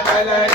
शिवा कलरी